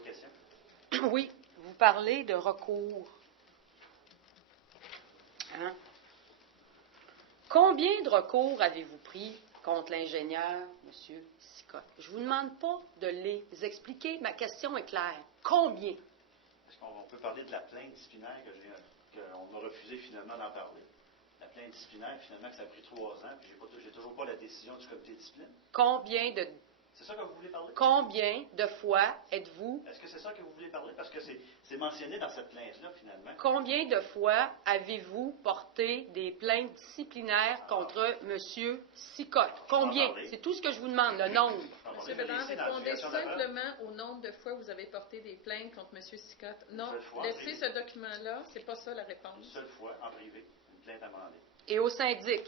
d'autres questions? Oui, vous parlez de recours. Hein? Combien de recours avez-vous pris contre l'ingénieur, M. Sicotte? Je ne vous demande pas de les expliquer. Ma question est claire. Combien? Est-ce qu'on peut parler de la plainte disciplinaire qu'on m'a refusé finalement d'en parler? La plainte disciplinaire, finalement, que ça a pris 3 ans, puis j'ai toujours pas la décision du comité de discipline. C'est ça que vous voulez parler? Combien de fois êtes-vous... Est-ce que c'est ça que vous voulez parler? Parce que c'est mentionné dans cette plainte-là, finalement. Combien de fois avez-vous porté des plaintes disciplinaires contre M. Sicotte? Combien? C'est tout ce que je vous demande, le nombre. M. Bédard, répondez simplement au nombre de fois où vous avez porté des plaintes contre M. Sicotte. Non, laissez ce document-là, c'est pas ça la réponse. Une seule fois, en privé, une plainte amendée. Et au syndic?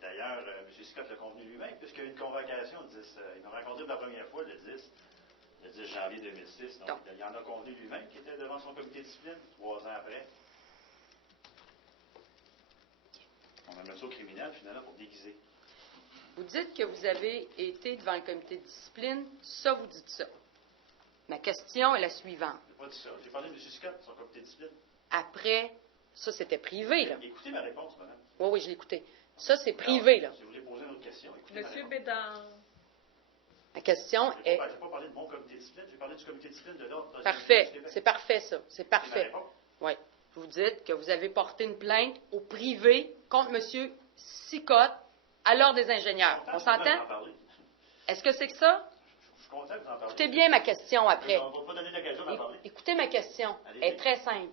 D'ailleurs, M. Sicotte l'a convenu lui-même, puisqu'il y a eu une convocation le 10. Il m'a rencontré pour la première fois le 10 janvier 2006. Donc, il en a convenu lui-même, qui était devant son comité de discipline 3 ans après. On a mis ça au criminel, finalement, pour déguiser. Vous dites que vous avez été devant le comité de discipline. Ça, vous dites ça. Ma question est la suivante. Je n'ai pas dit ça. J'ai parlé de M. Sicotte, son comité de discipline. Après, ça, c'était privé, là. Écoutez ma réponse, madame. Oui, je l'ai écouté. Ça, c'est privé, là. Si vous voulez poser une autre question, écoutez M. Bédard. Ma question est... Je n'ai pas parlé de mon comité de discipline, j'ai parlé du comité de discipline de l'ordre. Parfait. C'est parfait, ça. C'est parfait. Oui. Vous dites que vous avez porté une plainte au privé contre M. Sicotte à l'ordre des ingénieurs. On s'entend? Est-ce que c'est que ça? Je suis content que vous en parliez. Écoutez bien ma question après. On ne va pas donner l'occasion d'en parler. Écoutez ma question. Elle est très simple.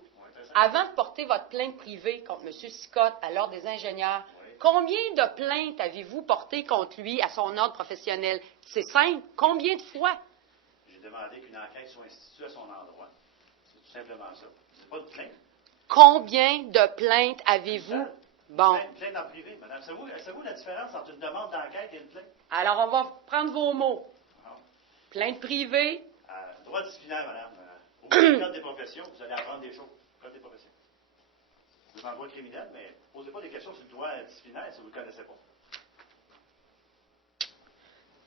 Avant de porter votre plainte privée contre M. Sicotte à l'ordre des ingénieurs, combien de plaintes avez-vous portées contre lui à son ordre professionnel? C'est simple. Combien de fois? J'ai demandé qu'une enquête soit instituée à son endroit. C'est tout simplement ça. C'est pas de plainte. Combien de plaintes avez-vous? Bon. Plainte en privé, madame. Savez-vous la différence entre une demande d'enquête et une plainte? Alors, on va prendre vos mots. Plainte privée. Droit disciplinaire, madame. Au code des professions, vous allez apprendre des choses. Code des professions. Vous êtes en droit criminel, mais ne posez pas des questions sur le droit disciplinaire si vous ne le connaissez pas.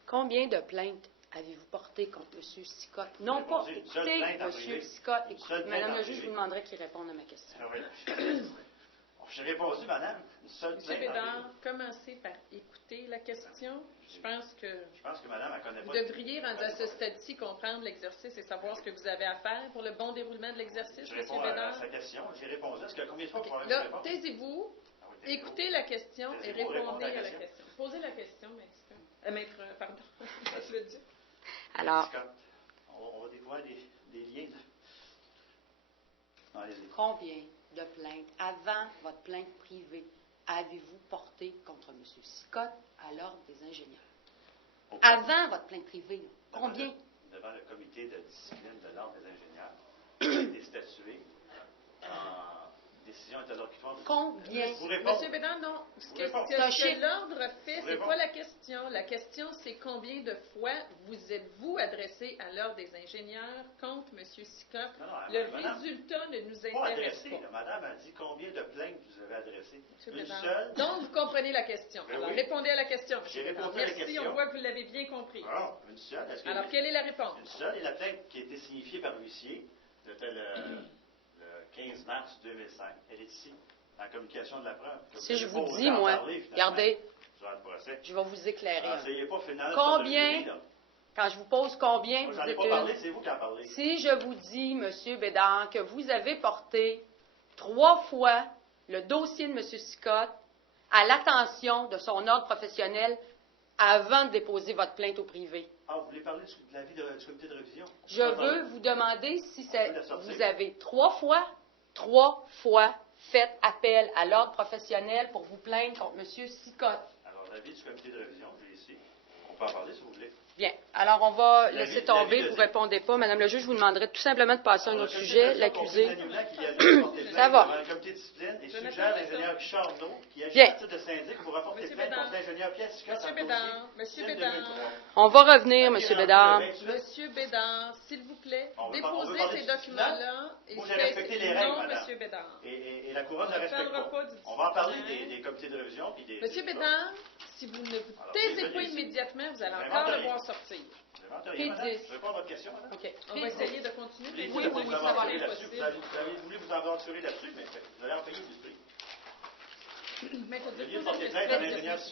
Combien de plaintes avez-vous portées contre M. Sicotte? Non pas, écoutez, M. Sicotte, écoutez, Madame le juge, je vous demanderai qu'il réponde à ma question. J'ai répondu, madame, une seule plainte. M. Bédard, commencez par écouter la question. Je pense que madame, elle connaît pas. Vous devriez, rendu à ce stade-ci, comprendre l'exercice et savoir ce que vous avez à faire pour le bon déroulement de l'exercice, M. Bédard. Je réponds à sa question. J'ai répondu. Est-ce que combien de fois pour Là, taisez-vous, écoutez la question et répondez à la question. Posez la question, maître, pardon, je le dis. Alors, on va découvrir des liens. Combien de plaintes, avant votre plainte privée, avez-vous porté contre M. Sicotte à l'ordre des ingénieurs? Avant votre plainte privée, combien? Devant le comité de discipline de l'ordre des ingénieurs, qui a été statué en décision interlocutoire. Combien? M. Bédard, non. Ce que l'ordre fait, ce n'est pas la question. La question, c'est combien de fois vous êtes-vous adressé à l'ordre des ingénieurs contre M. Sicotte? Le résultat ne nous intéresse pas. Madame a dit combien de plaintes vous avez adressées. Une seule. Donc, vous comprenez la question. Alors, répondez à la question. J'ai répondu à la question. Merci, on voit que vous l'avez bien compris. Alors, une seule. Alors, quelle est la réponse? Une seule, et la plainte qui a été signifiée par l'huissier, c'était le 15 mars 2005. Elle est ici, en communication de la preuve. Si je vous dis, moi, regardez, je vais vous éclairer. Combien, quand je vous pose combien, vous dites c'est vous qui en parlez. Si je vous dis, M. Bédard, que vous avez porté 3 fois le dossier de M. Sicotte à l'attention de son ordre professionnel avant de déposer votre plainte au privé. Ah, vous voulez parler de l'avis du comité de révision? Je veux vous demander si vous avez 3 fois fait appel à l'ordre professionnel pour vous plaindre contre M. Sicotte. Alors, l'avis du comité de révision, je l'ai ici. On peut en parler si vous voulez. Bien. Alors, on va laisser tomber. Vous ne répondez pas. Madame le juge, je vous demanderai tout simplement de passer à un autre sujet. L'accusé. Ça va. Le comité de discipline et suggère l'ingénieur Chardot qui agit à titre de syndic pour rapporter plainte contre l'ingénieur Pierre Sicotte. Monsieur Bédard. On va revenir, M. Bédard. Monsieur Bédard, s'il vous plaît, déposez ces documents-là et j'ai respecté les règles, madame. Monsieur Bédard. Et la couronne ne respecte pas. On va en parler des comités de révision. Monsieur Bédard, si vous ne vous taisez pas immédiatement, vous allez encore le voir sortir. P10. Je réponds à votre question, madame. OK. On va essayer de continuer. Oui, ça va aller. Vous avez voulu vous aventurer là-dessus, mais vous allez en payer du prix. Mais il faut dire porter plainte à l'ingénieur